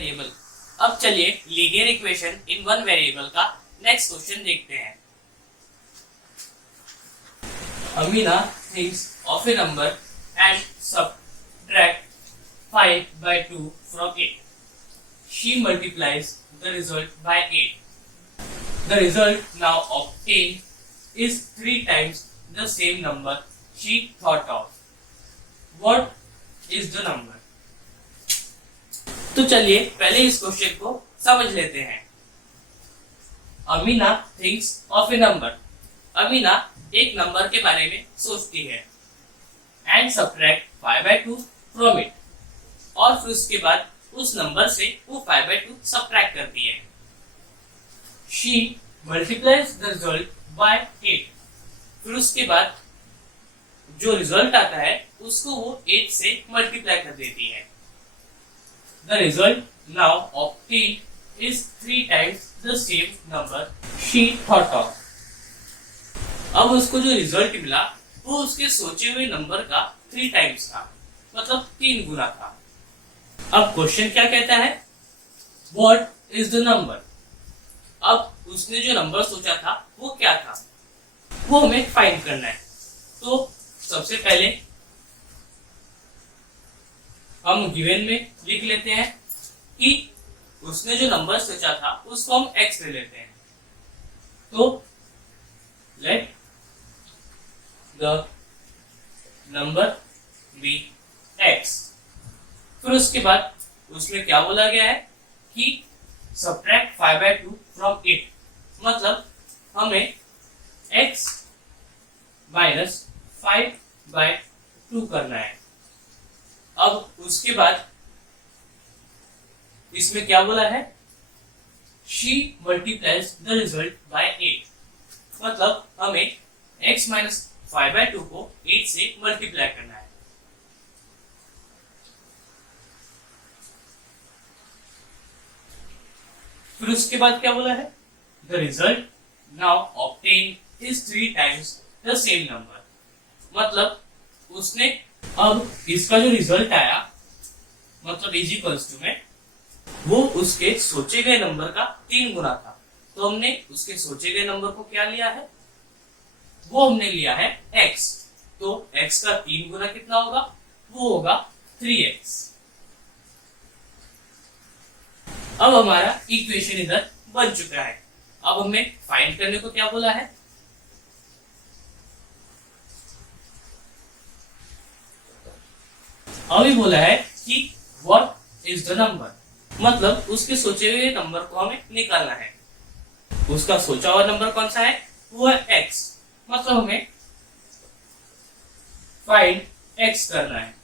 Variable. अब चलिए linear equation in one variable का नेक्स्ट क्वेश्चन देखते हैं। Amina thinks of a number and subtract 5 by 2 from it. She multiplies the result by 8. The result now obtained is 3 times the same number she thought of. What is the number? तो चलिए पहले इस question को समझ लेते हैं। Amina thinks of A number. Amina एक number के बारे में सोचती है। And subtract 5 by 2 from it, और फिर उसके बाद उस नंबर से वो 5 by 2 सब्ट्रैक्ट करती है। She multiplies the result by 8, फिर उसके बाद जो रिजल्ट आता है उसको वो 8 से मल्टीप्लाई कर देती है। The result now obtained is 3 times the same number she thought of. अब उसको जो रिजल्ट मिला वो उसके सोचे हुए नंबर का 3 times था, मतलब 3 गुना था। अब क्वेश्चन क्या कहता है? What is the number? अब उसने जो नंबर सोचा था वो क्या था, वो हमें फाइंड करना है। तो सबसे पहले हम गिवन में लिख लेते हैं कि उसने जो नंबर सोचा था उसको हम x ले लेते हैं। तो let the number be x। फिर उसके बाद उसमें क्या बोला गया है कि सब्ट्रैक्ट 5 by 2 फ्रॉम इट, मतलब हमें x माइनस 5 by 2 करना है। अब उसके बाद इसमें क्या बोला है? She multiplies the result by 8, मतलब हमें x माइनस 5 by 2 को 8 से मल्टीप्लाई करना है। फिर उसके बाद क्या बोला है? The result now obtained is 3 times the same number, मतलब उसने अब इसका जो रिजल्ट आया मतलब इज इक्वल्स टू में वो उसके सोचे गए नंबर का 3 गुना था। तो हमने उसके सोचे गए नंबर को क्या लिया है? वो हमने लिया है x। तो x का 3 गुना कितना होगा? वो होगा 3x। अब हमारा इक्वेशन इधर बन चुका है। अब हमें फाइंड करने को क्या बोला है? अभी बोला है कि व्हाट इज द नंबर, मतलब उसके सोचे हुए नंबर को हमें निकालना है। उसका सोचा हुआ नंबर कौन सा है? वो है x, मतलब हमें फाइंड x करना है।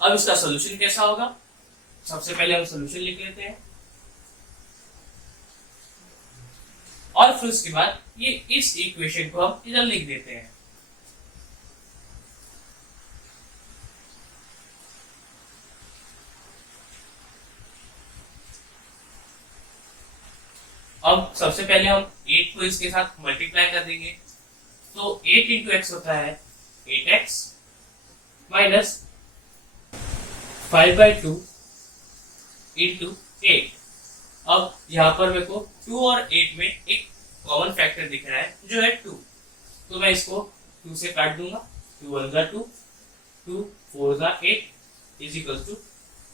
अब इसका सोल्यूशन कैसा होगा? सबसे पहले हम सोल्यूशन लिख लेते हैं और फिर उसके बाद ये इस इक्वेशन को हम इधर लिख देते हैं। अब सबसे पहले हम 8 को इसके साथ मल्टीप्लाई कर देंगे। तो 8 इंटू एक्स होता है 8x माइनस 5 by 2 इंटू 8। अब यहाँ पर मेरे को 2 और 8 में एक कॉमन फैक्टर दिख रहा है जो है 2, तो मैं इसको 2 से काट दूंगा। 2 1 जा 2, 2 4 जा 8 इज इक्वल टू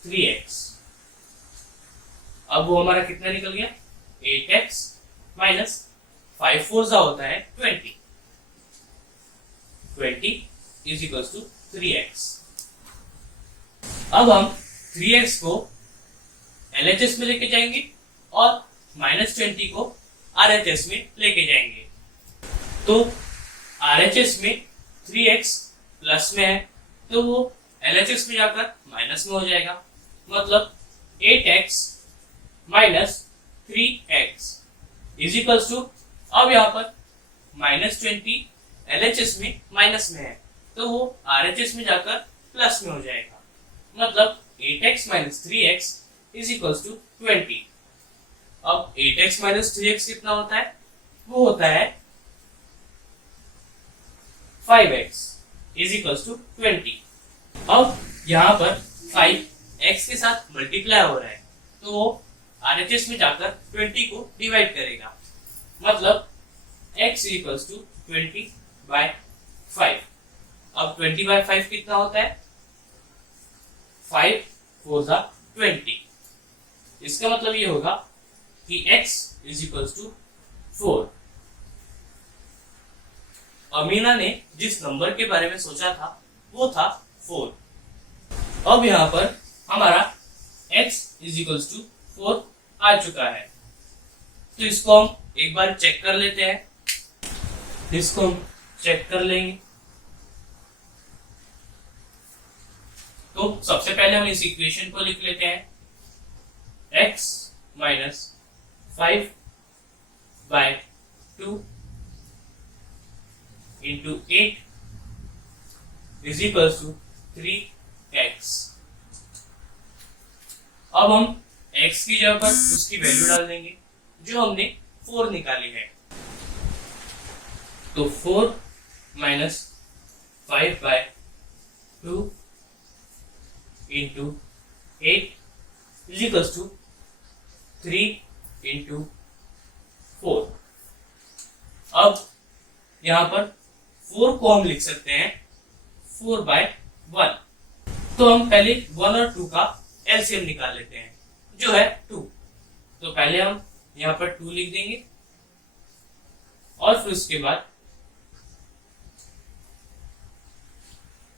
3x। अब वो हमारा कितना निकल गया? 8x माइनस 5 4 जा होता है 20, 20 इज इक्वल टू 3x। अब हम 3x को LHS में लेके जाएंगे और -20 को RHS में लेके जाएंगे। तो RHS में 3x प्लस में है तो वो LHS में जाकर माइनस में हो जाएगा, मतलब 8x minus 3x is equal to, अब यहाँ पर -20 LHS में माइनस में है तो वो RHS में जाकर प्लस में हो जाएगा, मतलब 8x minus 3x is equal to 20। अब 8x माइनस 3x कितना होता है? वो होता है 5x इज इक्वल टू 20। अब यहाँ पर 5 x के साथ मल्टीप्लाई हो रहा है तो वो RHS में जाकर 20 को डिवाइड करेगा, मतलब x इक्वल्स टू 20/5। अब 20/5 कितना होता है? 5 4 जा 20। इसका मतलब ये होगा कि x is equals to 4। Amina ने जिस नंबर के बारे में सोचा था वो था 4। अब यहाँ पर हमारा x इज इक्वल्स टू 4 आ चुका है, तो इसको हम एक बार चेक कर लेते हैं। इसको हम चेक कर लेंगे। तो सबसे पहले हम इस इक्वेशन को लिख लेते हैं, x minus 5/2 into 8 is equals to 3x। अब हम x की जगह पर उसकी वैल्यू डाल देंगे जो हमने 4 निकाली है। तो 4 minus 5/2 into 8 is equals to 3 into 4। अब यहां पर 4 को हम लिख सकते हैं 4/1। तो हम पहले 1 और 2 का एलसीएम निकाल लेते हैं जो है 2। तो पहले हम यहां पर 2 लिख देंगे और फिर उसके बाद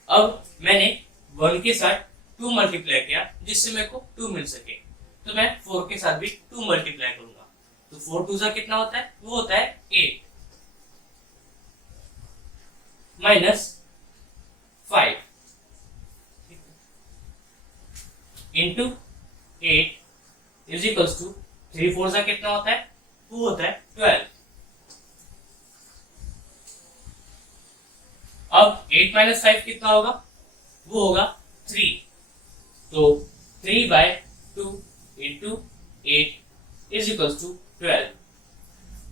अब मैंने 1 के साथ 2 मल्टीप्लाई किया जिससे मेरे को 2 मिल सके, तो मैं 4 के साथ भी 2 मल्टीप्लाई करूंगा। तो 4 2 जा कितना होता है? वो होता है 8 minus 5 into 8 is equals to 3 4 जा कितना होता है? वो होता है 12। अब 8 माइनस 5 कितना होगा? वो होगा 3। तो 3/2 इंटू 8 इज इक्वल्स टू 12।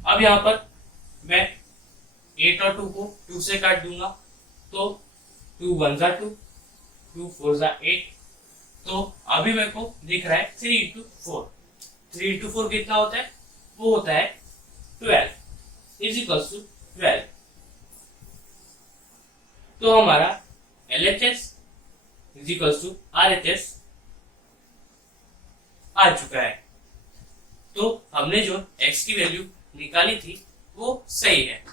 अब यहां पर मैं 8 और 2 को 2 से काट दूंगा, तो 2 1 जा 2, 2 4 जा 8। तो अभी मेरे को दिख रहा है 3 इंटू 4। 3 इंटू 4 कितना होता है? वो होता है 12 इज इक्वल्स टू 12। तो हमारा LHS is equals to RHS आ चुका है। तो हमने जो x की वैल्यू निकाली थी वो सही है।